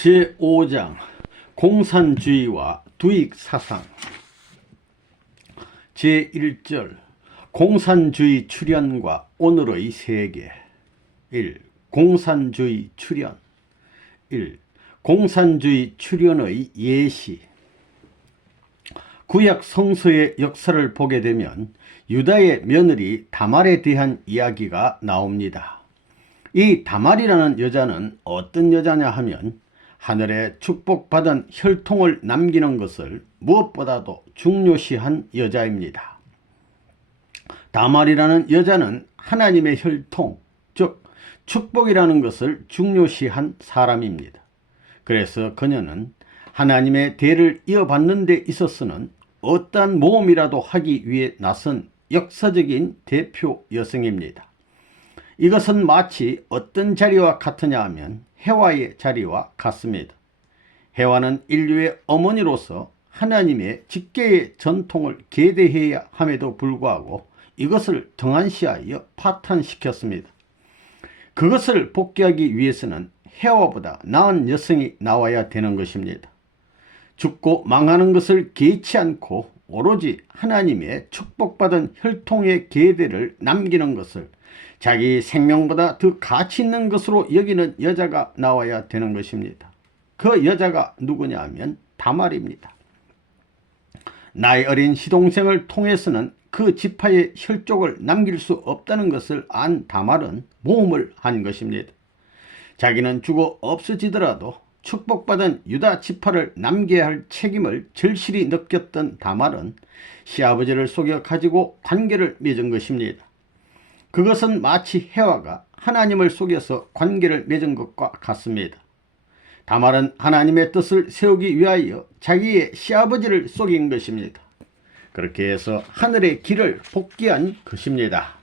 제5장 공산주의와 두익사상. 제1절 공산주의 출현과 오늘의 세계. 1. 공산주의 출현. 1. 공산주의 출현의 예시. 구약 성서의 역사를 보게 되면 유다의 며느리 다말에 대한 이야기가 나옵니다. 이 다말이라는 여자는 어떤 여자냐 하면 하늘에 축복받은 혈통을 남기는 것을 무엇보다도 중요시한 여자입니다. 다말이라는 여자는 하나님의 혈통, 즉 축복이라는 것을 중요시한 사람입니다. 그래서 그녀는 하나님의 대를 이어받는 데 있어서는 어떠한 모험이라도 하기 위해 나선 역사적인 대표 여성입니다. 이것은 마치 어떤 자리와 같으냐 하면 해와의 자리와 같습니다. 해와는 인류의 어머니로서 하나님의 직계의 전통을 계대해야 함에도 불구하고 이것을 등한시하여 파탄시켰습니다. 그것을 복귀하기 위해서는 해와보다 나은 여성이 나와야 되는 것입니다. 죽고 망하는 것을 개의치 않고 오로지 하나님의 축복받은 혈통의 계대를 남기는 것을 자기 생명보다 더 가치 있는 것으로 여기는 여자가 나와야 되는 것입니다. 그 여자가 누구냐 하면 다말입니다. 나이 어린 시동생을 통해서는 그 지파의 혈족을 남길 수 없다는 것을 안 다말은 모험을 한 것입니다. 자기는 죽어 없어지더라도 축복받은 유다 지파를 남겨야 할 책임을 절실히 느꼈던 다말은 시아버지를 속여 가지고 관계를 맺은 것입니다. 그것은 마치 해와가 하나님을 속여서 관계를 맺은 것과 같습니다. 다말은 하나님의 뜻을 세우기 위하여 자기의 시아버지를 속인 것입니다. 그렇게 해서 하늘의 길을 복귀한 것입니다.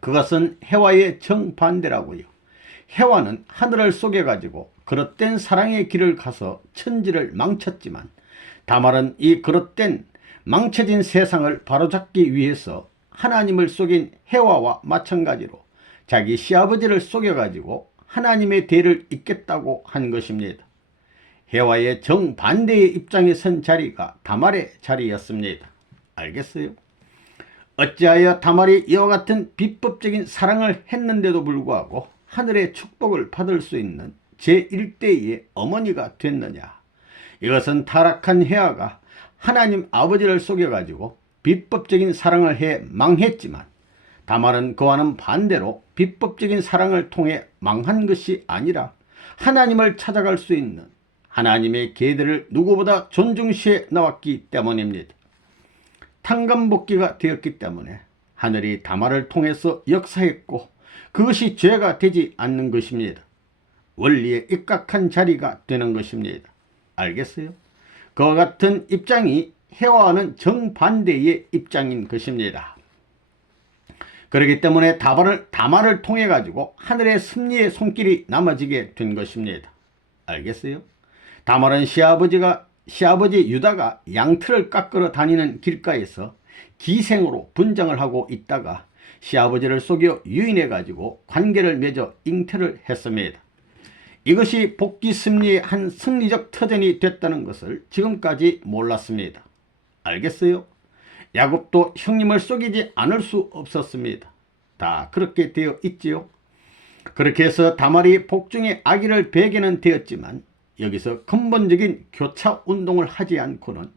그것은 해와의 정반대라고요. 해와는 하늘을 속여가지고 그릇된 사랑의 길을 가서 천지를 망쳤지만 다말은 이 그릇된 망쳐진 세상을 바로잡기 위해서 하나님을 속인 해와와 마찬가지로 자기 시아버지를 속여가지고 하나님의 대를 잇겠다고 한 것입니다. 해와의 정반대의 입장에 선 자리가 다말의 자리였습니다. 알겠어요? 어찌하여 다말이 이와 같은 비법적인 사랑을 했는데도 불구하고 하늘의 축복을 받을 수 있는 제1대의 어머니가 됐느냐? 이것은 타락한 해와가 하나님 아버지를 속여가지고 비법적인 사랑을 해 망했지만 다말은 그와는 반대로 비법적인 사랑을 통해 망한 것이 아니라 하나님을 찾아갈 수 있는 하나님의 계대를 누구보다 존중시해 나왔기 때문입니다. 탕감복귀가 되었기 때문에 하늘이 다말을 통해서 역사했고 그것이 죄가 되지 않는 것입니다. 원리에 입각한 자리가 되는 것입니다. 알겠어요? 그와 같은 입장이 해와와는 정반대의 입장인 것입니다. 그렇기 때문에 다말을 통해 가지고 하늘의 섭리의 손길이 남아지게 된 것입니다. 알겠어요? 다말은 시아버지 유다가 양털을 깎으러 다니는 길가에서 기생으로 분장을 하고 있다가 시아버지를 속여 유인해 가지고 관계를 맺어 잉태를 했습니다. 이것이 복귀 섭리의 한 승리적 터전이 됐다는 것을 지금까지 몰랐습니다. 알겠어요? 야곱도 형님을 속이지 않을 수 없었습니다. 다 그렇게 되어 있지요. 그렇게 해서 다말이 복중의 아기를 베게는 되었지만 여기서 근본적인 교차 운동을 하지 않고는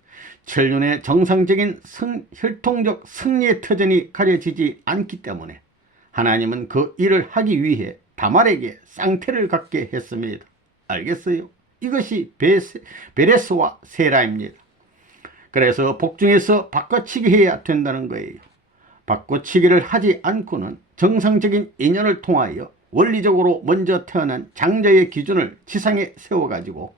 천륜의 정상적인 혈통적 승리의 터전이 가려지지 않기 때문에 하나님은 그 일을 하기 위해 다말에게 쌍태를 갖게 했습니다. 알겠어요? 이것이 베레스와 세라입니다. 그래서 복중에서 바꿔치기 해야 된다는 거예요. 바꿔치기를 하지 않고는 정상적인 인연을 통하여 원리적으로 먼저 태어난 장자의 기준을 지상에 세워가지고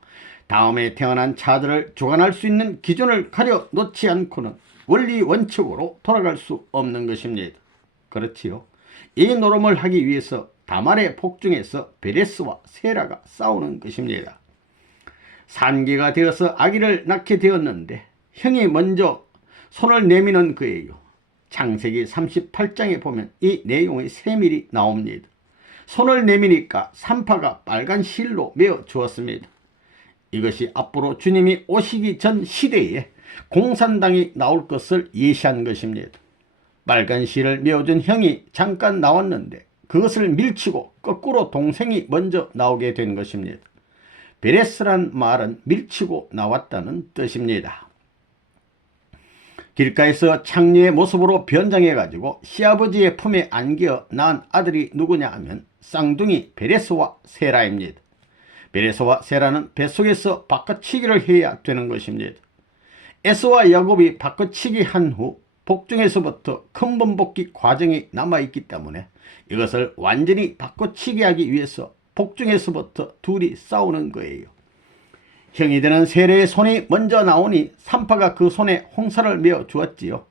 다음에 태어난 자들을 주관할 수 있는 기준을 가려 놓지 않고는 원리 원칙으로 돌아갈 수 없는 것입니다. 그렇지요? 이 노름을 하기 위해서 다말의 복중에서 베레스와 세라가 싸우는 것입니다. 산기가 되어서 아기를 낳게 되었는데 형이 먼저 손을 내미는 거예요. 창세기 38장에 보면 이 내용의 세밀히 나옵니다. 손을 내미니까 산파가 빨간 실로 메어 주었습니다. 이것이 앞으로 주님이 오시기 전 시대에 공산당이 나올 것을 예시한 것입니다. 빨간 실을 메어준 형이 잠깐 나왔는데 그것을 밀치고 거꾸로 동생이 먼저 나오게 된 것입니다. 베레스란 말은 밀치고 나왔다는 뜻입니다. 길가에서 창녀의 모습으로 변장해가지고 시아버지의 품에 안겨 낳은 아들이 누구냐 하면 쌍둥이 베레스와 세라입니다. 베레스와 세라는 뱃속에서 바꿔치기를 해야 되는 것입니다. 에서와 야곱이 바꿔치기 한 후 복중에서부터 큰번복기 과정이 남아있기 때문에 이것을 완전히 바꿔치기 하기 위해서 복중에서부터 둘이 싸우는 거예요. 형이 되는 세라의 손이 먼저 나오니 산파가 그 손에 홍사를 메어 주었지요.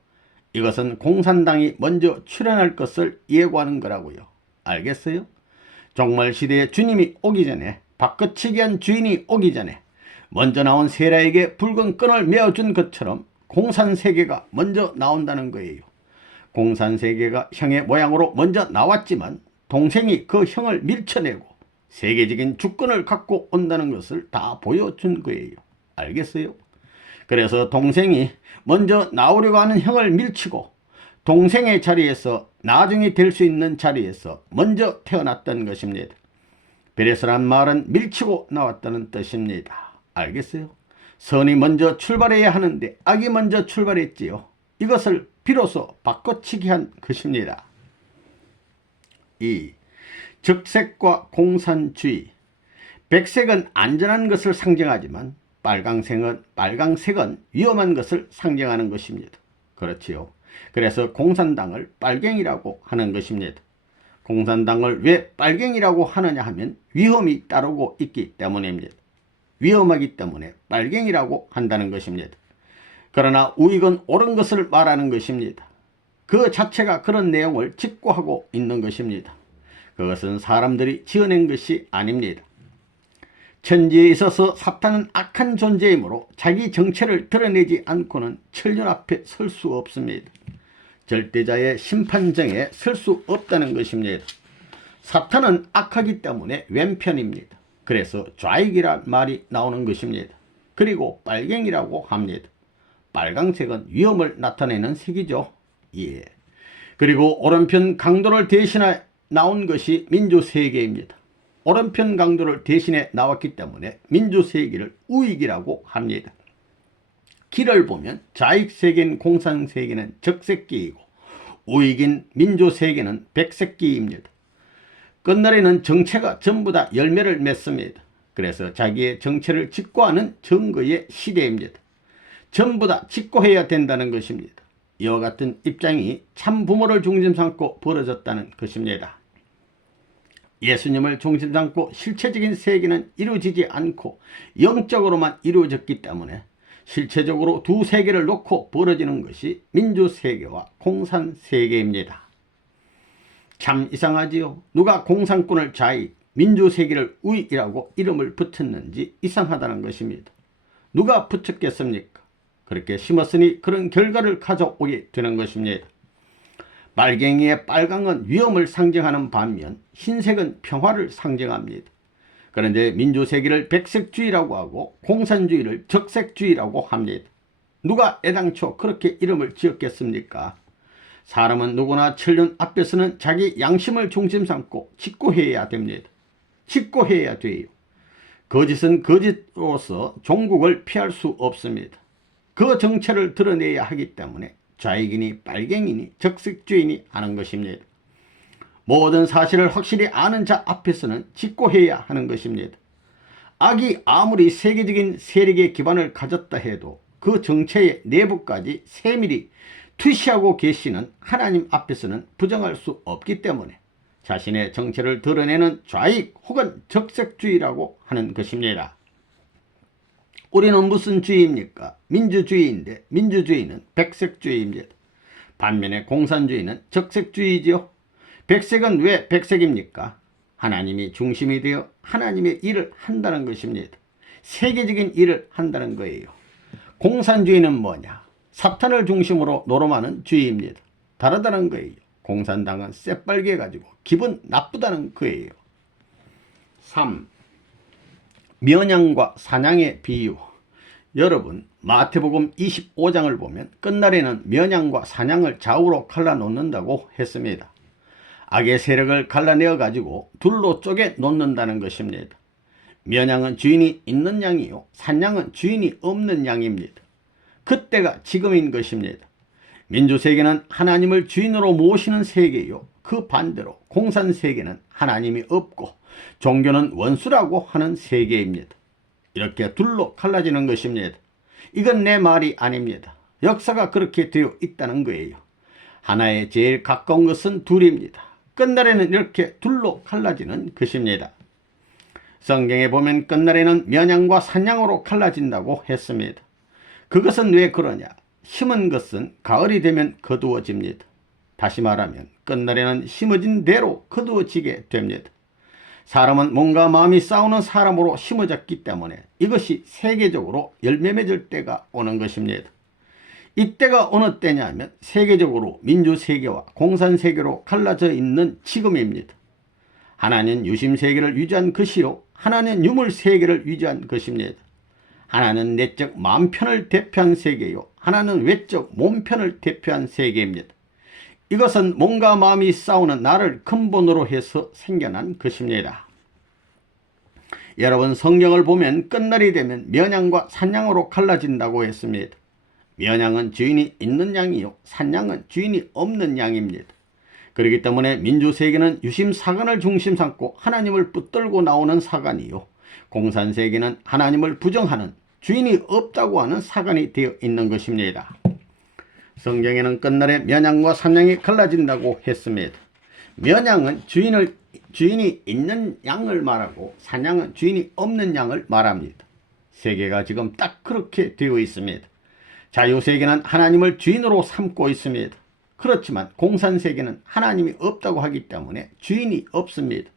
이것은 공산당이 먼저 출현할 것을 예고하는 거라고요. 알겠어요? 종말시대에 주님이 오기 전에, 바꿔치기한 주인이 오기 전에 먼저 나온 세라에게 붉은 끈을 메어준 것처럼 공산세계가 먼저 나온다는 거예요. 공산세계가 형의 모양으로 먼저 나왔지만 동생이 그 형을 밀쳐내고 세계적인 주권을 갖고 온다는 것을 다 보여준 거예요. 알겠어요? 그래서 동생이 먼저 나오려고 하는 형을 밀치고 동생의 자리에서 나중에 될 수 있는 자리에서 먼저 태어났던 것입니다. 베레스란 말은 밀치고 나왔다는 뜻입니다. 알겠어요? 선이 먼저 출발해야 하는데 악이 먼저 출발했지요. 이것을 비로소 바꿔치기 한 것입니다. 2. 적색과 공산주의. 백색은 안전한 것을 상징하지만 빨강색은 위험한 것을 상징하는 것입니다. 그렇지요. 그래서 공산당을 빨갱이라고 하는 것입니다. 공산당을 왜 빨갱이라고 하느냐 하면 위험이 따르고 있기 때문입니다. 위험하기 때문에 빨갱이라고 한다는 것입니다. 그러나 우익은 옳은 것을 말하는 것입니다. 그 자체가 그런 내용을 직고하고 있는 것입니다. 그것은 사람들이 지어낸 것이 아닙니다. 천지에 있어서 사탄은 악한 존재이므로 자기 정체를 드러내지 않고는 천륜 앞에 설 수 없습니다. 절대자의 심판정에 설 수 없다는 것입니다. 사탄은 악하기 때문에 왼편입니다. 그래서 좌익이란 말이 나오는 것입니다. 그리고 빨갱이라고 합니다. 빨강색은 위험을 나타내는 색이죠. 예. 그리고 오른편 강도를 대신해 나온 것이 민주세계입니다. 오른편 강도를 대신해 나왔기 때문에 민주세계를 우익이라고 합니다. 길을 보면 좌익세계인 공산세계는 적색기이고 우익인 민주세계는 백색기입니다. 끝날에는 정체가 전부 다 열매를 맺습니다. 그래서 자기의 정체를 직고하는 증거의 시대입니다. 전부 다 직고해야 된다는 것입니다. 이와 같은 입장이 참 부모를 중심 삼고 벌어졌다는 것입니다. 예수님을 중심 삼고 실체적인 세계는 이루어지지 않고 영적으로만 이루어졌기 때문에 실체적으로 두 세계를 놓고 벌어지는 것이 민주세계와 공산세계입니다. 참 이상하지요. 누가 공산권을 좌익, 민주세계를 우익이라고 이름을 붙였는지 이상하다는 것입니다. 누가 붙였겠습니까? 그렇게 심었으니 그런 결과를 가져오게 되는 것입니다. 빨갱이의 빨강은 위험을 상징하는 반면 흰색은 평화를 상징합니다. 그런데 민주세계를 백색주의라고 하고 공산주의를 적색주의라고 합니다. 누가 애당초 그렇게 이름을 지었겠습니까? 사람은 누구나 천륜 앞에서는 자기 양심을 중심 삼고 직고해야 됩니다. 직고해야 돼요. 거짓은 거짓으로서 종국을 피할 수 없습니다. 그 정체를 드러내야 하기 때문에 좌익이니 빨갱이니 적색주의니 하는 것입니다. 모든 사실을 확실히 아는 자 앞에서는 직고해야 하는 것입니다. 악이 아무리 세계적인 세력의 기반을 가졌다 해도 그 정체의 내부까지 세밀히 투시하고 계시는 하나님 앞에서는 부정할 수 없기 때문에 자신의 정체를 드러내는 좌익 혹은 적색주의라고 하는 것입니다. 우리는 무슨 주의입니까? 민주주의인데 민주주의는 백색주의입니다. 반면에 공산주의는 적색주의지요. 백색은 왜 백색입니까? 하나님이 중심이 되어 하나님의 일을 한다는 것입니다. 세계적인 일을 한다는 거예요. 공산주의는 뭐냐? 사탄을 중심으로 노름하는 주의입니다. 다르다는 거예요. 공산당은 새빨개 가지고 기분 나쁘다는 거예요. 3. 면양과 사냥의 비유. 여러분, 마태복음 25장을 보면 끝날에는 면양과 사냥을 좌우로 갈라놓는다고 했습니다. 악의 세력을 갈라내어 가지고 둘로 쪼개 놓는다는 것입니다. 면양은 주인이 있는 양이요, 산양은 주인이 없는 양입니다. 그때가 지금인 것입니다. 민주세계는 하나님을 주인으로 모시는 세계요, 그 반대로 공산세계는 하나님이 없고 종교는 원수라고 하는 세계입니다. 이렇게 둘로 갈라지는 것입니다. 이건 내 말이 아닙니다. 역사가 그렇게 되어 있다는 거예요. 하나에 제일 가까운 것은 둘입니다. 끝날에는 이렇게 둘로 갈라지는 것입니다. 성경에 보면 끝날에는 면양과 산양으로 갈라진다고 했습니다. 그것은 왜 그러냐? 심은 것은 가을이 되면 거두어집니다. 다시 말하면 끝날에는 심어진 대로 거두어지게 됩니다. 사람은 몸과 마음이 싸우는 사람으로 심어졌기 때문에 이것이 세계적으로 열매 맺을 때가 오는 것입니다. 이때가 어느 때냐면 세계적으로 민주세계와 공산세계로 갈라져 있는 지금입니다. 하나는 유심세계를 유지한 것이요, 하나는 유물세계를 유지한 것입니다. 하나는 내적 마음편을 대표한 세계요, 하나는 외적 몸편을 대표한 세계입니다. 이것은 몸과 마음이 싸우는 나를 근본으로 해서 생겨난 것입니다. 여러분, 성경을 보면 끝날이 되면 면양과 산양으로 갈라진다고 했습니다. 면양은 주인이 있는 양이요, 산양은 주인이 없는 양입니다. 그렇기 때문에 민주세계는 유심사관을 중심 삼고 하나님을 붙들고 나오는 사관이요, 공산세계는 하나님을 부정하는, 주인이 없다고 하는 사관이 되어 있는 것입니다. 성경에는 끝날에 면양과 산양이 갈라진다고 했습니다. 면양은 주인이 있는 양을 말하고 산양은 주인이 없는 양을 말합니다. 세계가 지금 딱 그렇게 되어 있습니다. 자유세계는 하나님을 주인으로 삼고 있습니다. 그렇지만 공산세계는 하나님이 없다고 하기 때문에 주인이 없습니다.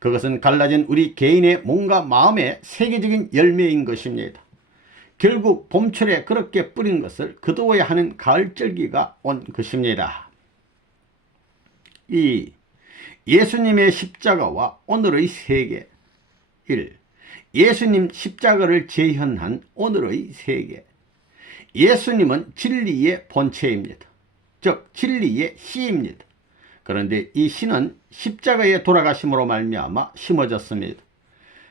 그것은 갈라진 우리 개인의 몸과 마음의 세계적인 열매인 것입니다. 결국 봄철에 그렇게 뿌린 것을 거두어야 하는 가을절기가 온 것입니다. 2. 예수님의 십자가와 오늘의 세계. 1. 예수님 십자가를 재현한 오늘의 세계. 예수님은 진리의 본체입니다. 즉 진리의 씨입니다. 그런데 이 씨는 십자가에 돌아가심으로 말미암아 심어졌습니다.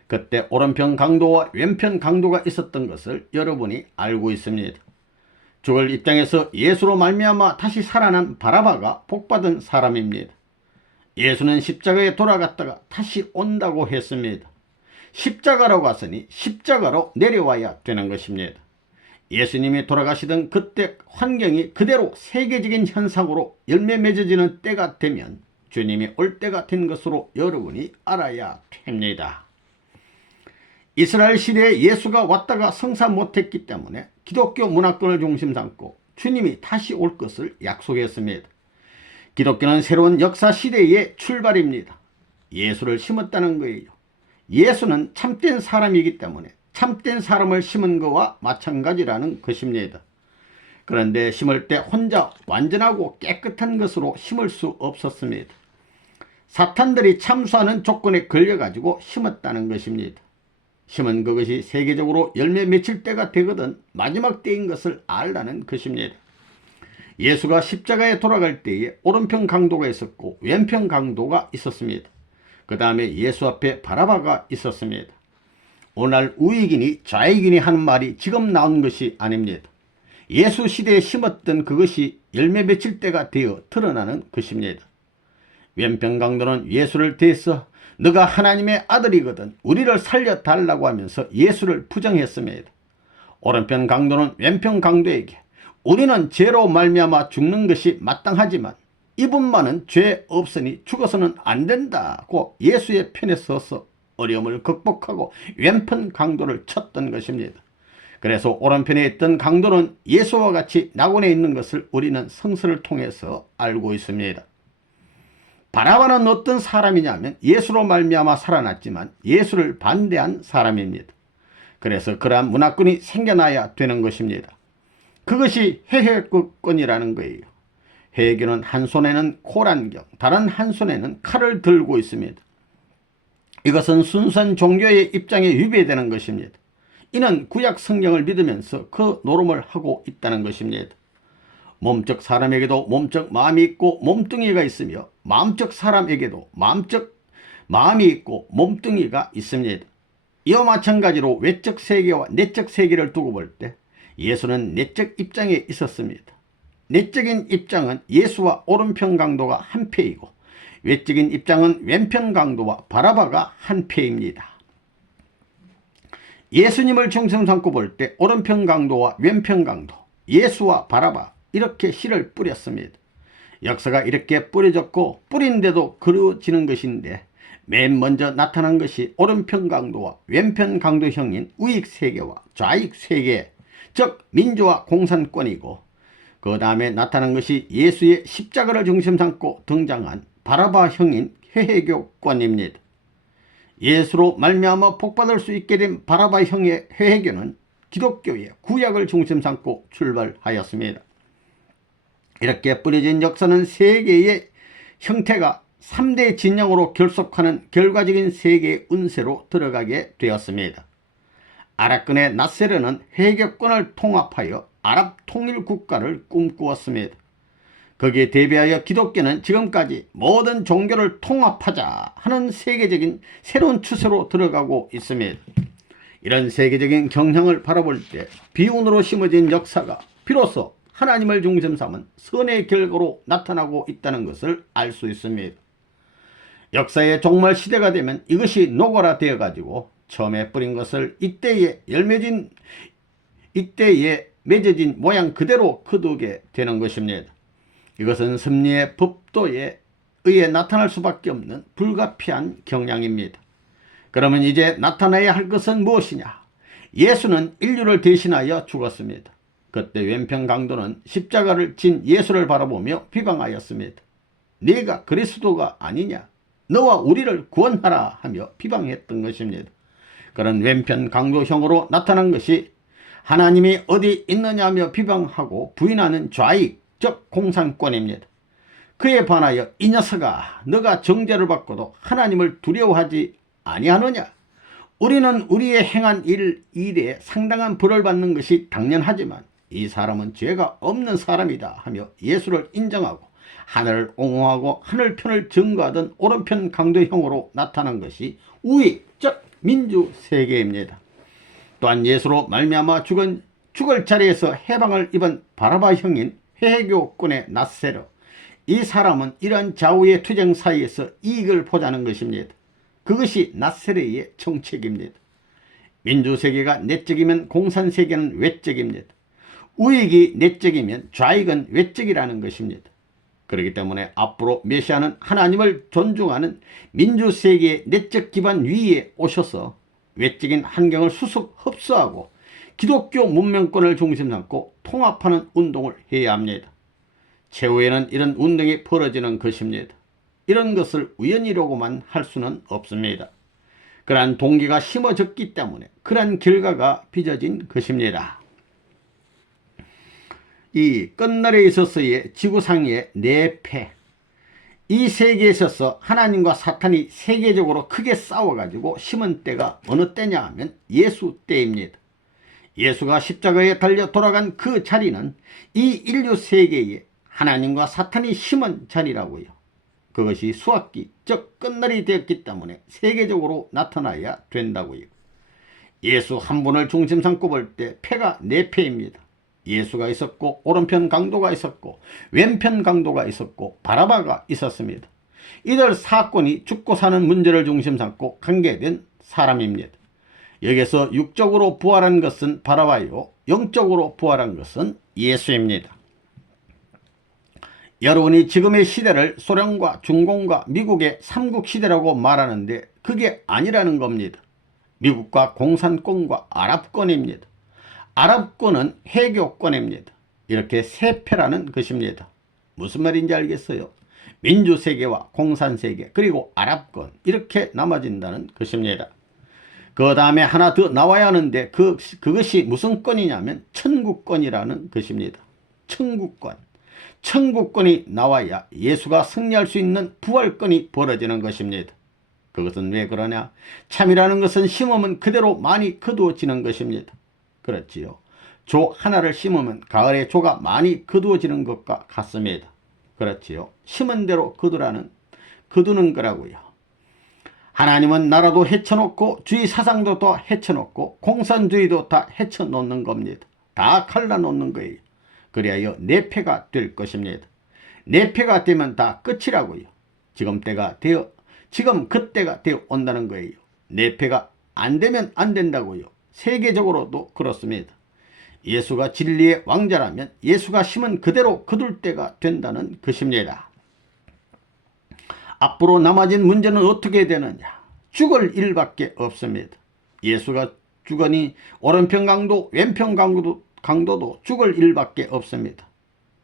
그때 오른편 강도와 왼편 강도가 있었던 것을 여러분이 알고 있습니다. 죽을 입장에서 예수로 말미암아 다시 살아난 바라바가 복받은 사람입니다. 예수는 십자가에 돌아갔다가 다시 온다고 했습니다. 십자가로 갔으니 십자가로 내려와야 되는 것입니다. 예수님이 돌아가시던 그때 환경이 그대로 세계적인 현상으로 열매 맺어지는 때가 되면 주님이 올 때가 된 것으로 여러분이 알아야 됩니다. 이스라엘 시대에 예수가 왔다가 성사 못했기 때문에 기독교 문화권을 중심 삼고 주님이 다시 올 것을 약속했습니다. 기독교는 새로운 역사 시대의 출발입니다. 예수를 심었다는 거예요. 예수는 참된 사람이기 때문에 참된 사람을 심은 것과 마찬가지라는 것입니다. 그런데 심을 때 혼자 완전하고 깨끗한 것으로 심을 수 없었습니다. 사탄들이 참수하는 조건에 걸려가지고 심었다는 것입니다. 심은 그것이 세계적으로 열매 맺힐 때가 되거든 마지막 때인 것을 알라는 것입니다. 예수가 십자가에 돌아갈 때에 오른편 강도가 있었고 왼편 강도가 있었습니다. 그 다음에 예수 앞에 바라바가 있었습니다. 오늘 우익이니 좌익이니 하는 말이 지금 나온 것이 아닙니다. 예수 시대에 심었던 그것이 열매 맺힐 때가 되어 드러나는 것입니다. 왼편 강도는 예수를 대해서 너가 하나님의 아들이거든 우리를 살려달라고 하면서 예수를 부정했습니다. 오른편 강도는 왼편 강도에게 우리는 죄로 말미암아 죽는 것이 마땅하지만 이분만은 죄 없으니 죽어서는 안 된다고 예수의 편에 서서 어려움을 극복하고 왼편 강도를 쳤던 것입니다. 그래서 오른편에 있던 강도는 예수와 같이 낙원에 있는 것을 우리는 성서를 통해서 알고 있습니다. 바라바는 어떤 사람이냐면 예수로 말미암아 살아났지만 예수를 반대한 사람입니다. 그래서 그러한 문화권이 생겨나야 되는 것입니다. 그것이 해결권이라는 거예요. 회개는 한 손에는 코란경, 다른 한 손에는 칼을 들고 있습니다. 이것은 순수한 종교의 입장에 위배되는 것입니다. 이는 구약 성경을 믿으면서 그 노름을 하고 있다는 것입니다. 몸적 사람에게도 몸적 마음이 있고 몸뚱이가 있으며 마음적 사람에게도 마음이 있고 몸뚱이가 있습니다. 이와 마찬가지로 외적 세계와 내적 세계를 두고 볼 때 예수는 내적 입장에 있었습니다. 내적인 입장은 예수와 오른편 강도가 한패이고 외적인 입장은 왼편 강도와 바라바가 한패입니다. 예수님을 중심 삼고 볼 때 오른편 강도와 왼편 강도, 예수와 바라바 이렇게 씨를 뿌렸습니다. 역사가 이렇게 뿌려졌고 뿌린데도 그루어지는 것인데 맨 먼저 나타난 것이 오른편 강도와 왼편 강도형인 우익세계와 좌익세계, 즉 민주화 공산권이고 그 다음에 나타난 것이 예수의 십자가를 중심 삼고 등장한 바라바형인 회개교권입니다. 예수로 말미암아 복받을 수 있게 된 바라바형의 회개교는 기독교의 구약을 중심 삼고 출발하였습니다. 이렇게 뿌려진 역사는 세계의 형태가 3대 진영으로 결속하는 결과적인 세계의 운세로 들어가게 되었습니다. 아랍권의 나세르는 회개권을 통합하여 아랍 통일국가를 꿈꾸었습니다. 거기에 대비하여 기독교는 지금까지 모든 종교를 통합하자 하는 세계적인 새로운 추세로 들어가고 있습니다. 이런 세계적인 경향을 바라볼 때 비운으로 심어진 역사가 비로소 하나님을 중심 삼은 선의 결과로 나타나고 있다는 것을 알 수 있습니다. 역사의 종말 시대가 되면 이것이 노골화되어 가지고 처음에 뿌린 것을 이때에 맺어진 모양 그대로 거두게 되는 것입니다. 이것은 섭리의 법도에 의해 나타날 수밖에 없는 불가피한 경향입니다. 그러면 이제 나타나야 할 것은 무엇이냐? 예수는 인류를 대신하여 죽었습니다. 그때 왼편 강도는 십자가를 진 예수를 바라보며 비방하였습니다. 네가 그리스도가 아니냐? 너와 우리를 구원하라 하며 비방했던 것입니다. 그런 왼편 강도형으로 나타난 것이 하나님이 어디 있느냐며 비방하고 부인하는 좌익, 즉 공산권입니다. 그에 반하여 이 녀석아, 너가 정죄를 받고도 하나님을 두려워하지 아니하느냐? 우리는 우리의 행한 일에 상당한 벌을 받는 것이 당연하지만 이 사람은 죄가 없는 사람이다 하며 예수를 인정하고 하늘을 옹호하고 하늘편을 증거하던 오른편 강도형으로 나타난 것이 우익, 즉 민주세계입니다. 또한 예수로 말미암아 죽을 자리에서 해방을 입은 바라바형인 회개교권의 나세르, 이 사람은 이러한 좌우의 투쟁 사이에서 이익을 보자는 것입니다. 그것이 나세르의 정책입니다. 민주세계가 내적이면 공산세계는 외적입니다. 우익이 내적이면 좌익은 외적이라는 것입니다. 그렇기 때문에 앞으로 메시아는 하나님을 존중하는 민주세계의 내적 기반 위에 오셔서 외적인 환경을 수습 흡수하고 기독교 문명권을 중심 삼고 통합하는 운동을 해야 합니다. 최후에는 이런 운동이 벌어지는 것입니다. 이런 것을 우연이라고만 할 수는 없습니다. 그러한 동기가 심어졌기 때문에 그러한 결과가 빚어진 것입니다. 이 끝날에 있어서의 지구상의 내패, 이 세계에 있어서 하나님과 사탄이 세계적으로 크게 싸워가지고 심은 때가 어느 때냐 하면 예수 때입니다. 예수가 십자가에 달려 돌아간 그 자리는 이 인류 세계에 하나님과 사탄이 심은 자리라고요. 그것이 수학기, 즉 끝날이 되었기 때문에 세계적으로 나타나야 된다고요. 예수 한 분을 중심 삼고 볼 때 패가 네 패입니다. 예수가 있었고 오른편 강도가 있었고 왼편 강도가 있었고 바라바가 있었습니다. 이들 사건이 죽고 사는 문제를 중심 삼고 관계된 사람입니다. 여기서 육적으로 부활한 것은 바라바요, 영적으로 부활한 것은 예수입니다. 여러분이 지금의 시대를 소련과 중공과 미국의 삼국시대라고 말하는데 그게 아니라는 겁니다. 미국과 공산권과 아랍권입니다. 아랍권은 해교권입니다. 이렇게 세 패라는 것입니다. 무슨 말인지 알겠어요? 민주세계와 공산세계 그리고 아랍권 이렇게 나눠진다는 것입니다. 그 다음에 하나 더 나와야 하는데 그것이 무슨 권이냐면 천국권이라는 것입니다. 천국권. 천국권이 나와야 예수가 승리할 수 있는 부활권이 벌어지는 것입니다. 그것은 왜 그러냐? 참이라는 것은 심으면 그대로 많이 거두어지는 것입니다. 그렇지요. 조 하나를 심으면 가을에 조가 많이 거두어지는 것과 같습니다. 그렇지요. 심은 대로 거두는 거라고요. 하나님은 나라도 헤쳐놓고 주의 사상도 다 헤쳐놓고 공산주의도 다 헤쳐놓는 겁니다. 다 갈라놓는 거예요. 그래야 내 패가 될 것입니다. 내 패가 되면 다 끝이라고요. 지금 그때가 되어 온다는 거예요. 내 패가 안 되면 안 된다고요. 세계적으로도 그렇습니다. 예수가 진리의 왕자라면 예수가 심은 그대로 거둘 때가 된다는 것입니다. 앞으로 남아진 문제는 어떻게 되느냐? 죽을 일밖에 없습니다. 예수가 죽으니 오른편 강도 왼편 강도도 죽을 일밖에 없습니다.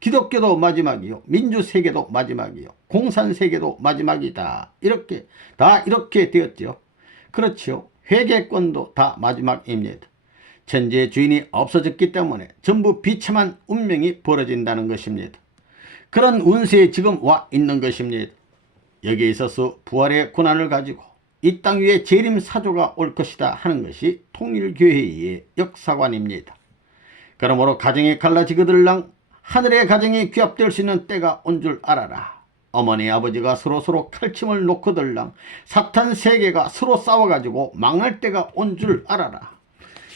기독교도 마지막이요. 민주세계도 마지막이요. 공산세계도 마지막이다. 이렇게 되었죠. 그렇죠. 회계권도 다 마지막입니다. 천지의 주인이 없어졌기 때문에 전부 비참한 운명이 벌어진다는 것입니다. 그런 운세에 지금 와 있는 것입니다. 여기에 있어서 부활의 고난을 가지고 이 땅 위에 재림 사조가 올 것이다 하는 것이 통일교회의 역사관입니다. 그러므로 가정이 갈라지거들랑 하늘의 가정이 귀합될 수 있는 때가 온 줄 알아라. 어머니 아버지가 서로 칼침을 놓거들랑 사탄 세계가 서로 싸워가지고 망할 때가 온 줄 알아라.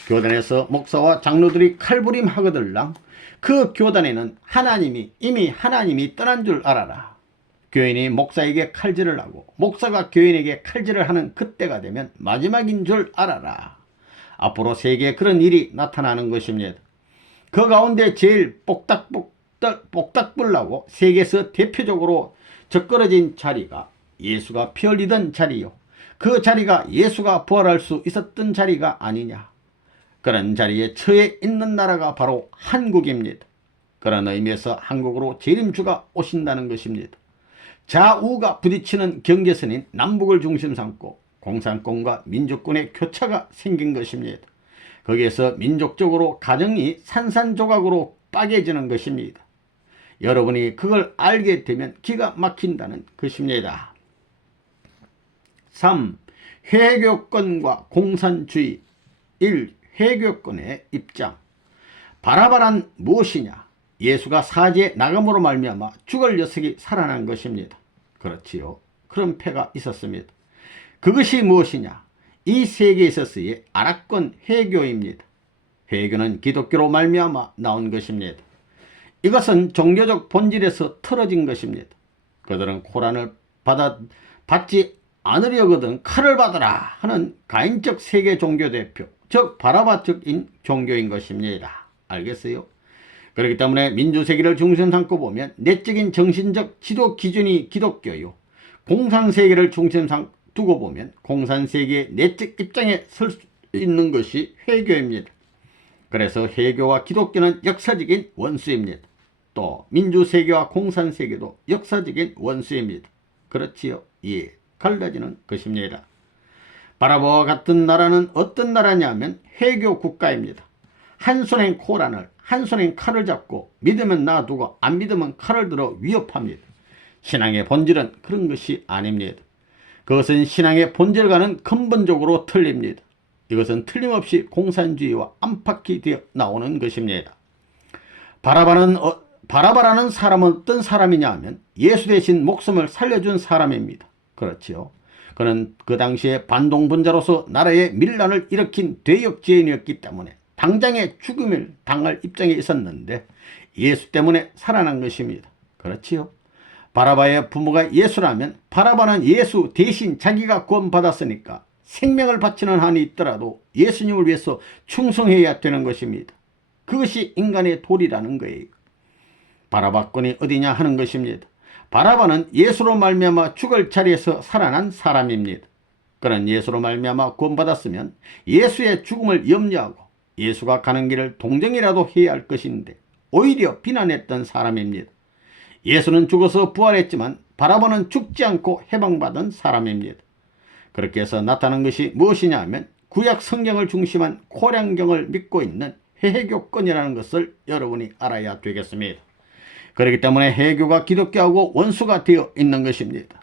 교단에서 목사와 장로들이 칼부림하거들랑 그 교단에는 이미 하나님이 떠난 줄 알아라. 교인이 목사에게 칼질을 하고 목사가 교인에게 칼질을 하는 그때가 되면 마지막인 줄 알아라. 앞으로 세계에 그런 일이 나타나는 것입니다. 그 가운데 제일 뽁닥불나고 세계에서 대표적으로 적거러진 자리가 예수가 피 흘리던 자리요. 그 자리가 예수가 부활할 수 있었던 자리가 아니냐. 그런 자리에 처해 있는 나라가 바로 한국입니다. 그런 의미에서 한국으로 재림주가 오신다는 것입니다. 좌우가 부딪히는 경계선인 남북을 중심 삼고 공산권과 민주권의 교차가 생긴 것입니다. 거기에서 민족적으로 가정이 산산조각으로 빠개지는 것입니다. 여러분이 그걸 알게 되면 기가 막힌다는 것입니다. 3. 회교권과 공산주의. 1. 회교권의 입장. 바라바란 무엇이냐? 예수가 사지에 나감으로 말미암아 죽을 녀석이 살아난 것입니다. 그렇지요. 그런 패가 있었습니다. 그것이 무엇이냐? 이 세계에 있어서의 아락권 회교입니다. 회교는 기독교로 말미암아 나온 것입니다. 이것은 종교적 본질에서 틀어진 것입니다. 그들은 코란을 받지 않으려거든 칼을 받으라 하는 가인적 세계 종교 대표, 즉 바라바적인 종교인 것입니다. 알겠어요? 그렇기 때문에 민주세계를 중심 삼고 보면 내적인 정신적 지도 기준이 기독교요. 공산세계를 중심 두고 보면 공산세계의 내적 입장에 설 수 있는 것이 회교입니다. 그래서 회교와 기독교는 역사적인 원수입니다. 또 민주세계와 공산세계도 역사적인 원수입니다. 그렇지요? 예, 갈라지는 것입니다. 바라바와 같은 나라는 어떤 나라냐면 회교 국가입니다. 한 손엔 코란을, 한 손엔 칼을 잡고 믿으면 놔두고 안 믿으면 칼을 들어 위협합니다. 신앙의 본질은 그런 것이 아닙니다. 그것은 신앙의 본질과는 근본적으로 틀립니다. 이것은 틀림없이 공산주의와 안팎이 되어 나오는 것입니다. 바라바라는 사람은 어떤 사람이냐 하면 예수 대신 목숨을 살려준 사람입니다. 그렇지요. 그는 그 당시에 반동분자로서 나라의 밀란을 일으킨 대역죄인이었기 때문에 당장의 죽음을 당할 입장에 있었는데 예수 때문에 살아난 것입니다. 그렇지요. 바라바의 부모가 예수라면 바라바는 예수 대신 자기가 구원받았으니까 생명을 바치는 한이 있더라도 예수님을 위해서 충성해야 되는 것입니다. 그것이 인간의 도리라는 거예요. 바라바권이 어디냐 하는 것입니다. 바라바는 예수로 말미암아 죽을 자리에서 살아난 사람입니다. 그는 예수로 말미암아 구원받았으면 예수의 죽음을 염려하고 예수가 가는 길을 동정이라도 해야 할 것인데 오히려 비난했던 사람입니다. 예수는 죽어서 부활했지만 바라바는 죽지 않고 해방받은 사람입니다. 그렇게 해서 나타난 것이 무엇이냐 하면 구약 성경을 중심한 코량경을 믿고 있는 회교권이라는 것을 여러분이 알아야 되겠습니다. 그렇기 때문에 해교가 기독교하고 원수가 되어 있는 것입니다.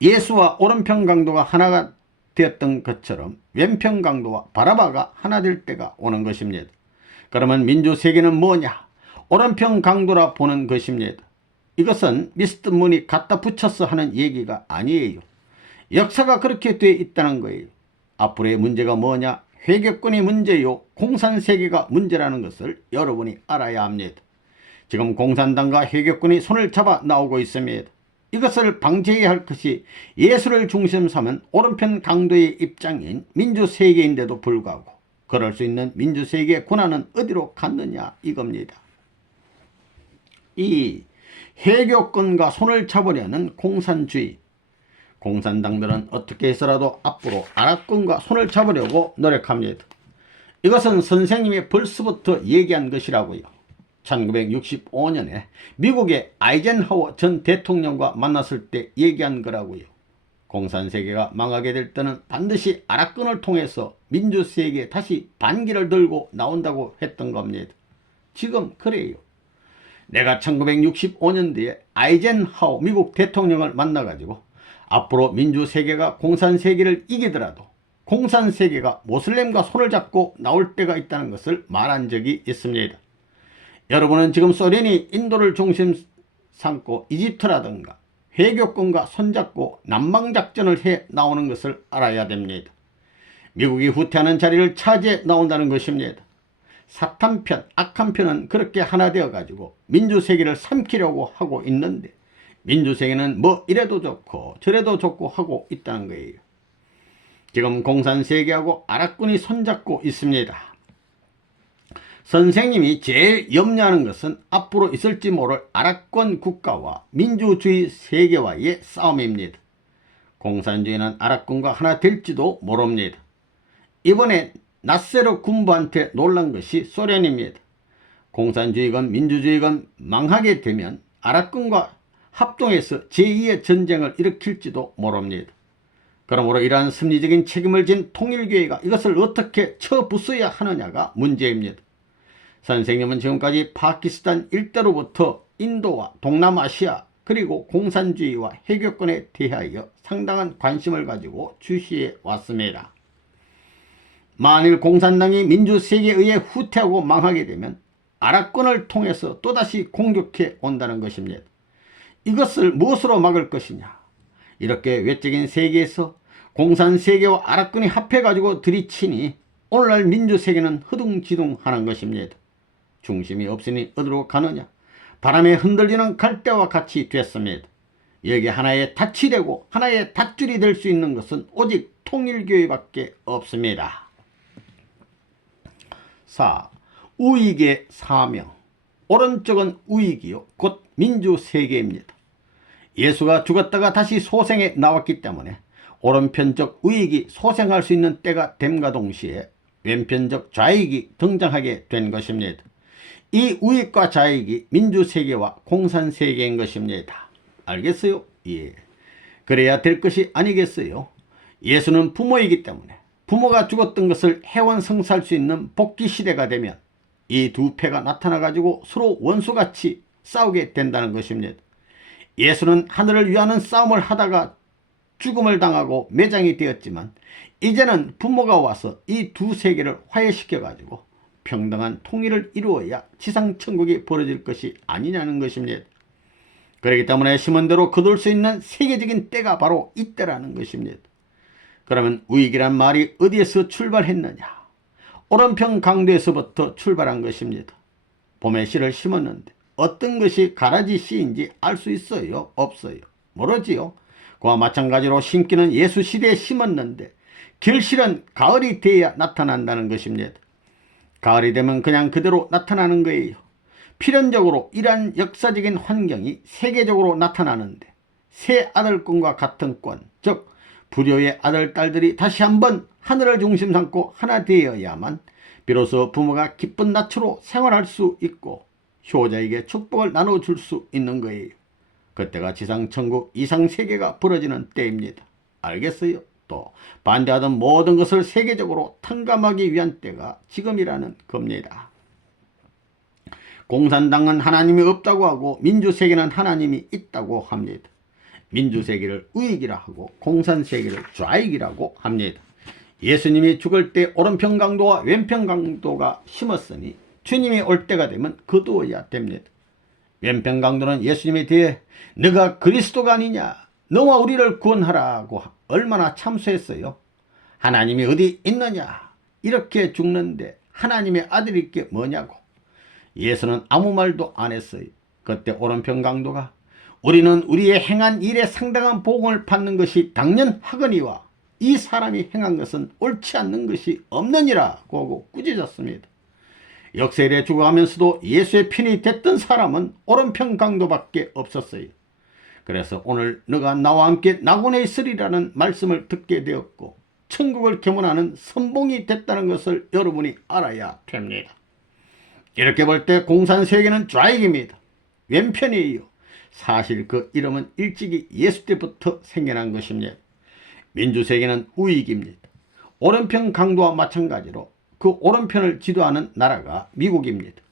예수와 오른편 강도가 하나가 되었던 것처럼 왼편 강도와 바라바가 하나 될 때가 오는 것입니다. 그러면 민주세계는 뭐냐? 오른편 강도라 보는 것입니다. 이것은 미스터 문이 갖다 붙여서 하는 얘기가 아니에요. 역사가 그렇게 되어 있다는 거예요. 앞으로의 문제가 뭐냐? 회교권이 문제요, 공산세계가 문제라는 것을 여러분이 알아야 합니다. 지금 공산당과 회교권이 손을 잡아 나오고 있습니다. 이것을 방지해야 할 것이 예수를 중심 삼은 오른편 강도의 입장인 민주세계인데도 불구하고 그럴 수 있는 민주세계의 권한은 어디로 갔느냐 이겁니다. 이 회교권과 손을 잡으려는 공산주의, 공산당들은 어떻게 해서라도 앞으로 아랍권과 손을 잡으려고 노력합니다. 이것은 선생님이 벌써부터 얘기한 것이라고요. 1965년에 미국의 아이젠하워 전 대통령과 만났을 때 얘기한 거라고요. 공산세계가 망하게 될 때는 반드시 아랍권을 통해서 민주세계에 다시 반기를 들고 나온다고 했던 겁니다. 지금 그래요. 내가 1965년도에 아이젠하워 미국 대통령을 만나가지고 앞으로 민주세계가 공산세계를 이기더라도 공산세계가 모슬렘과 손을 잡고 나올 때가 있다는 것을 말한 적이 있습니다. 여러분은 지금 소련이 인도를 중심 삼고 이집트라든가 회교권과 손잡고 남방작전을 해 나오는 것을 알아야 됩니다. 미국이 후퇴하는 자리를 차지해 나온다는 것입니다. 사탄편, 악한 편은 그렇게 하나 되어가지고 민주세계를 삼키려고 하고 있는데 민주세계는 뭐 이래도 좋고 저래도 좋고 하고 있다는 거예요. 지금 공산세계하고 아랍권이 손잡고 있습니다. 선생님이 제일 염려하는 것은 앞으로 있을지 모를 아랍권 국가와 민주주의 세계와의 싸움입니다. 공산주의는 아랍권과 하나 될지도 모릅니다. 이번에 나세르 군부한테 놀란 것이 소련입니다. 공산주의건 민주주의건 망하게 되면 아랍권과 합동해서 제2의 전쟁을 일으킬지도 모릅니다. 그러므로 이러한 심리적인 책임을 진 통일교회가 이것을 어떻게 쳐부숴야 하느냐가 문제입니다. 선생님은 지금까지 파키스탄 일대로부터 인도와 동남아시아 그리고 공산주의와 회교권에 대하여 상당한 관심을 가지고 주시해 왔습니다. 만일 공산당이 민주세계에 의해 후퇴하고 망하게 되면 아랍권을 통해서 또다시 공격해 온다는 것입니다. 이것을 무엇으로 막을 것이냐? 이렇게 외적인 세계에서 공산세계와 아랍권이 합해가지고 들이치니 오늘날 민주세계는 허둥지둥하는 것입니다. 중심이 없으니 어디로 가느냐? 바람에 흔들리는 갈대와 같이 됐습니다. 여기 하나의 닻이 되고 하나의 닷줄이 될 수 있는 것은 오직 통일교회밖에 없습니다. 4. 우익의 사명. 오른쪽은 우익이요 곧 민주세계입니다. 예수가 죽었다가 다시 소생해 나왔기 때문에 오른편적 우익이 소생할 수 있는 때가 됨과 동시에 왼편적 좌익이 등장하게 된 것입니다. 이 우익과 좌익이 민주세계와 공산세계인 것입니다. 알겠어요? 예. 그래야 될 것이 아니겠어요? 예수는 부모이기 때문에 부모가 죽었던 것을 해원성사할 수 있는 복귀시대가 되면 이 두 패가 나타나가지고 서로 원수같이 싸우게 된다는 것입니다. 예수는 하늘을 위하는 싸움을 하다가 죽음을 당하고 매장이 되었지만 이제는 부모가 와서 이 두 세계를 화해시켜가지고 평등한 통일을 이루어야 지상천국이 벌어질 것이 아니냐는 것입니다. 그렇기 때문에 심은대로 거둘 수 있는 세계적인 때가 바로 이때라는 것입니다. 그러면 우익이란 말이 어디에서 출발했느냐? 오른편 강도에서부터 출발한 것입니다. 봄에 씨를 심었는데 어떤 것이 가라지 씨인지 알 수 있어요? 없어요? 모르지요? 그와 마찬가지로 심기는 예수 시대에 심었는데 결실은 가을이 돼야 나타난다는 것입니다. 가을이 되면 그냥 그대로 나타나는 거예요. 필연적으로 이러한 역사적인 환경이 세계적으로 나타나는데 새 아들권과 같은 권, 즉 불효의 아들, 딸들이 다시 한번 하늘을 중심 삼고 하나 되어야만 비로소 부모가 기쁜 낯으로 생활할 수 있고 효자에게 축복을 나눠줄 수 있는 거예요. 그때가 지상천국 이상세계가 벌어지는 때입니다. 알겠어요? 또 반대하던 모든 것을 세계적으로 탕감하기 위한 때가 지금이라는 겁니다. 공산당은 하나님이 없다고 하고 민주세계는 하나님이 있다고 합니다. 민주세계를 우익이라 하고 공산세계를 좌익이라고 합니다. 예수님이 죽을 때 오른편 강도와 왼편 강도가 심었으니 주님이 올 때가 되면 거두어야 됩니다. 왼편 강도는 예수님에 대해 너가 그리스도가 아니냐, 너와 우리를 구원하라고 얼마나 참소했어요. 하나님이 어디 있느냐, 이렇게 죽는데 하나님의 아들이 게 뭐냐고. 예수는 아무 말도 안 했어요. 그때 오른편 강도가 우리는 우리의 행한 일에 상당한 복을 받는 것이 당연하거니와 이 사람이 행한 것은 옳지 않는 것이 없느니라고 하고 꾸짖었습니다. 역사일에 죽어가면서도 예수의 편이 됐던 사람은 오른편 강도밖에 없었어요. 그래서 오늘 너가 나와 함께 낙원에 있으리라는 말씀을 듣게 되었고 천국을 겸원하는 선봉이 됐다는 것을 여러분이 알아야 됩니다. 이렇게 볼 때 공산세계는 좌익입니다. 왼편이에요. 사실 그 이름은 일찍이 예수 때부터 생겨난 것입니다. 민주세계는 우익입니다. 오른편 강도와 마찬가지로 그 오른편을 지도하는 나라가 미국입니다.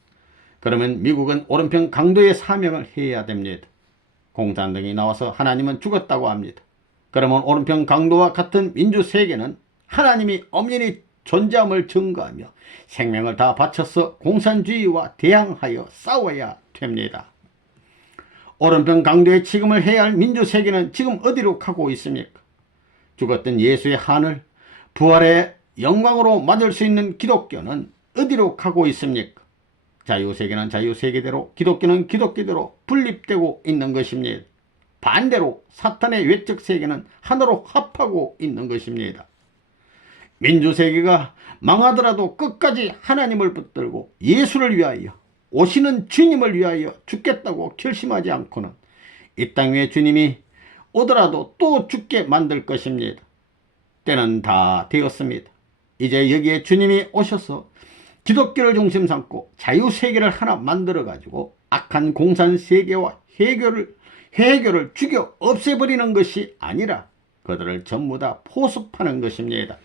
그러면 미국은 오른편 강도의 사명을 해야 됩니다. 공산당이 나와서 하나님은 죽었다고 합니다. 그러면 오른편 강도와 같은 민주세계는 하나님이 엄연히 존재함을 증거하며 생명을 다 바쳐서 공산주의와 대항하여 싸워야 됩니다. 오른편 강도의 취급을 해야 할 민주세계는 지금 어디로 가고 있습니까? 죽었던 예수의 하늘, 부활의 영광으로 맞을 수 있는 기독교는 어디로 가고 있습니까? 자유세계는 자유세계대로, 기독교는 기독교대로 분립되고 있는 것입니다. 반대로 사탄의 외적 세계는 하나로 합하고 있는 것입니다. 민주세계가 망하더라도 끝까지 하나님을 붙들고 예수를 위하여 오시는 주님을 위하여 죽겠다고 결심하지 않고는 이 땅 위에 주님이 오더라도 또 죽게 만들 것입니다. 때는 다 되었습니다. 이제 여기에 주님이 오셔서 기독교를 중심 삼고 자유세계를 하나 만들어 가지고 악한 공산세계와 회교를 죽여 없애버리는 것이 아니라 그들을 전부 다 포섭하는 것입니다.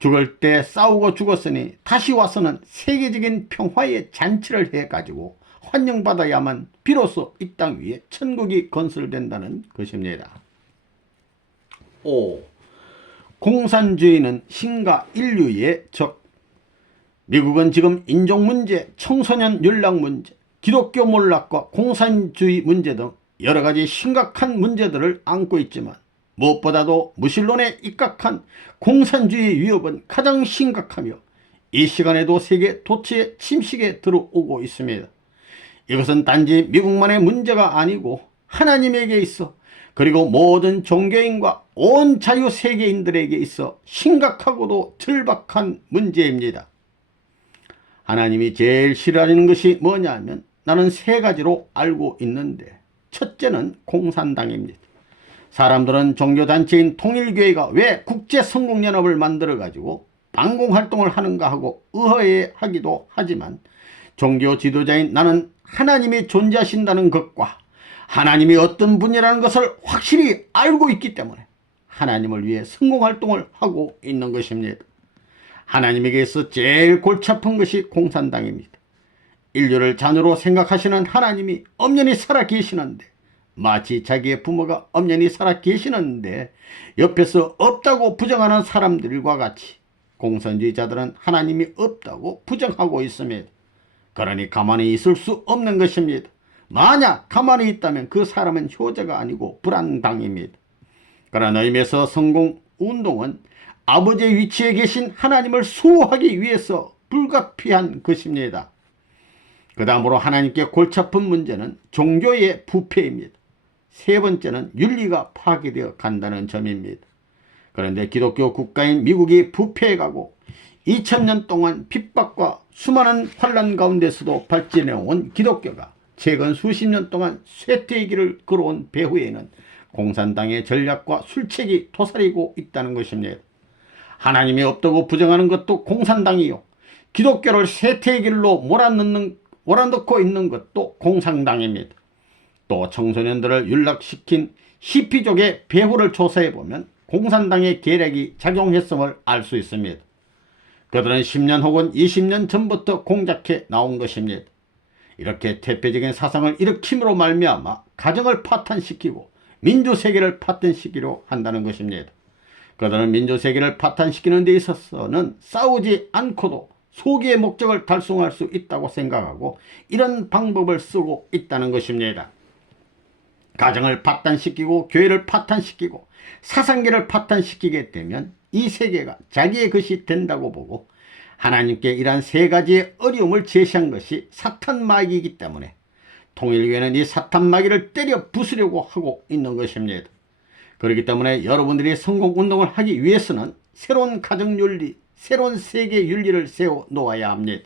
죽을 때 싸우고 죽었으니 다시 와서는 세계적인 평화의 잔치를 해가지고 환영받아야만 비로소 이 땅 위에 천국이 건설된다는 것입니다. 5. 공산주의는 신과 인류의 적. 미국은 지금 인종문제, 청소년 연락 문제, 기독교 몰락과 공산주의 문제 등 여러가지 심각한 문제들을 안고 있지만 무엇보다도 무신론에 입각한 공산주의 위협은 가장 심각하며 이 시간에도 세계 도처의 침식에 들어오고 있습니다. 이것은 단지 미국만의 문제가 아니고 하나님에게 있어 그리고 모든 종교인과 온 자유세계인들에게 있어 심각하고도 절박한 문제입니다. 하나님이 제일 싫어하는 것이 뭐냐면 나는 세 가지로 알고 있는데 첫째는 공산당입니다. 사람들은 종교단체인 통일교회가 왜 국제성공연합을 만들어가지고 반공활동을 하는가 하고 의아해하기도 하지만 종교 지도자인 나는 하나님이 존재하신다는 것과 하나님이 어떤 분이라는 것을 확실히 알고 있기 때문에 하나님을 위해 성공활동을 하고 있는 것입니다. 하나님에게서 제일 골치 아픈 것이 공산당입니다. 인류를 자녀로 생각하시는 하나님이 엄연히 살아계시는데 마치 자기의 부모가 엄연히 살아계시는데 옆에서 없다고 부정하는 사람들과 같이 공산주의자들은 하나님이 없다고 부정하고 있습니다. 그러니 가만히 있을 수 없는 것입니다. 만약 가만히 있다면 그 사람은 효자가 아니고 불안당입니다. 그런 의미에서 성공운동은 아버지의 위치에 계신 하나님을 수호하기 위해서 불가피한 것입니다. 그 다음으로 하나님께 골치 아픈 문제는 종교의 부패입니다. 세 번째는 윤리가 파괴되어 간다는 점입니다. 그런데 기독교 국가인 미국이 부패해가고 2000년 동안 핍박과 수많은 환란 가운데서도 발전해온 기독교가 최근 수십 년 동안 쇠퇴의 길을 걸어온 배후에는 공산당의 전략과 술책이 도사리고 있다는 것입니다. 하나님이 없다고 부정하는 것도 공산당이요, 기독교를 쇠퇴의 길로 몰아넣고 있는 것도 공산당입니다. 또 청소년들을 윤락시킨 히피족의 배후를 조사해보면 공산당의 계략이 작용했음을 알 수 있습니다. 그들은 10년 혹은 20년 전부터 공작해 나온 것입니다. 이렇게 퇴폐적인 사상을 일으킴으로 말미암아 가정을 파탄시키고 민주세계를 파탄시키려 한다는 것입니다. 그들은 민주세계를 파탄시키는 데 있어서는 싸우지 않고도 소기의 목적을 달성할 수 있다고 생각하고 이런 방법을 쓰고 있다는 것입니다. 가정을 파탄시키고 교회를 파탄시키고 사상계를 파탄시키게 되면 이 세계가 자기의 것이 된다고 보고 하나님께 이러한 세 가지의 어려움을 제시한 것이 사탄 마귀이기 때문에 통일교회는 이 사탄 마귀를 때려 부수려고 하고 있는 것입니다. 그렇기 때문에 여러분들이 성공운동을 하기 위해서는 새로운 가정윤리, 새로운 세계윤리를 세워 놓아야 합니다.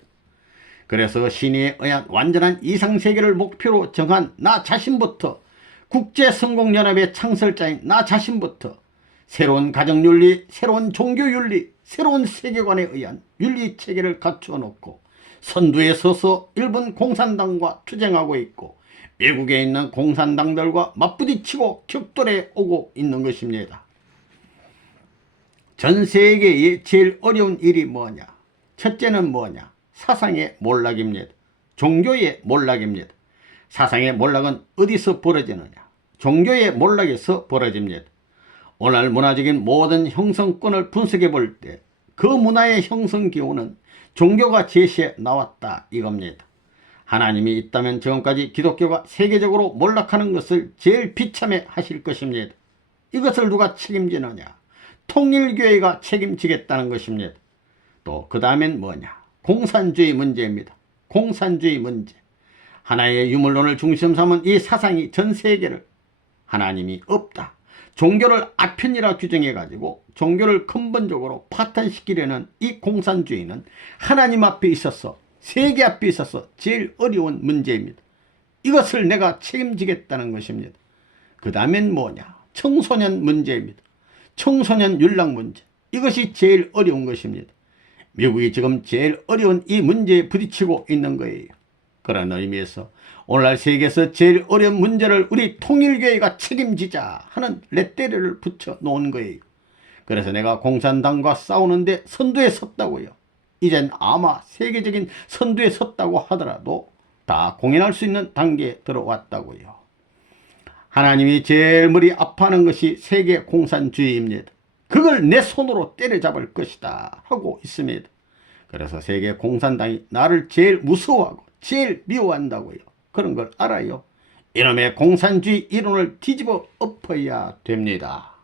그래서 신의에 의한 완전한 이상세계를 목표로 정한 나 자신부터 국제성공연합의 창설자인 나 자신부터 새로운 가정윤리, 새로운 종교윤리, 새로운 세계관에 의한 윤리체계를 갖추어 놓고 선두에 서서 일본 공산당과 투쟁하고 있고 외국에 있는 공산당들과 맞부딪히고 격돌해 오고 있는 것입니다. 전 세계의 제일 어려운 일이 뭐냐? 첫째는 뭐냐? 사상의 몰락입니다. 종교의 몰락입니다. 사상의 몰락은 어디서 벌어지느냐? 종교의 몰락에서 벌어집니다. 오늘 문화적인 모든 형성권을 분석해 볼 때 그 문화의 형성 기호는 종교가 제시해 나왔다 이겁니다. 하나님이 있다면 지금까지 기독교가 세계적으로 몰락하는 것을 제일 비참해 하실 것입니다. 이것을 누가 책임지느냐? 통일교회가 책임지겠다는 것입니다. 또 그 다음엔 뭐냐? 공산주의 문제입니다. 공산주의 문제. 하나의 유물론을 중심 삼은 이 사상이 전 세계를 하나님이 없다, 종교를 아편이라 규정해가지고 종교를 근본적으로 파탄시키려는 이 공산주의는 하나님 앞에 있어서 세계 앞에 있어서 제일 어려운 문제입니다. 이것을 내가 책임지겠다는 것입니다. 그 다음엔 뭐냐? 청소년 문제입니다. 청소년 윤락 문제. 이것이 제일 어려운 것입니다. 미국이 지금 제일 어려운 이 문제에 부딪히고 있는 거예요. 그런 의미에서 오늘날 세계에서 제일 어려운 문제를 우리 통일교회가 책임지자 하는 레떼리를 붙여 놓은 거예요. 그래서 내가 공산당과 싸우는데 선두에 섰다고요. 이젠 아마 세계적인 선두에 섰다고 하더라도 다 공연할 수 있는 단계에 들어왔다고요. 하나님이 제일 머리 아파하는 것이 세계 공산주의입니다. 그걸 내 손으로 때려잡을 것이다 하고 있습니다. 그래서 세계 공산당이 나를 제일 무서워하고 제일 미워한다고요. 그런 걸 알아요. 이놈의 공산주의 이론을 뒤집어 엎어야 됩니다.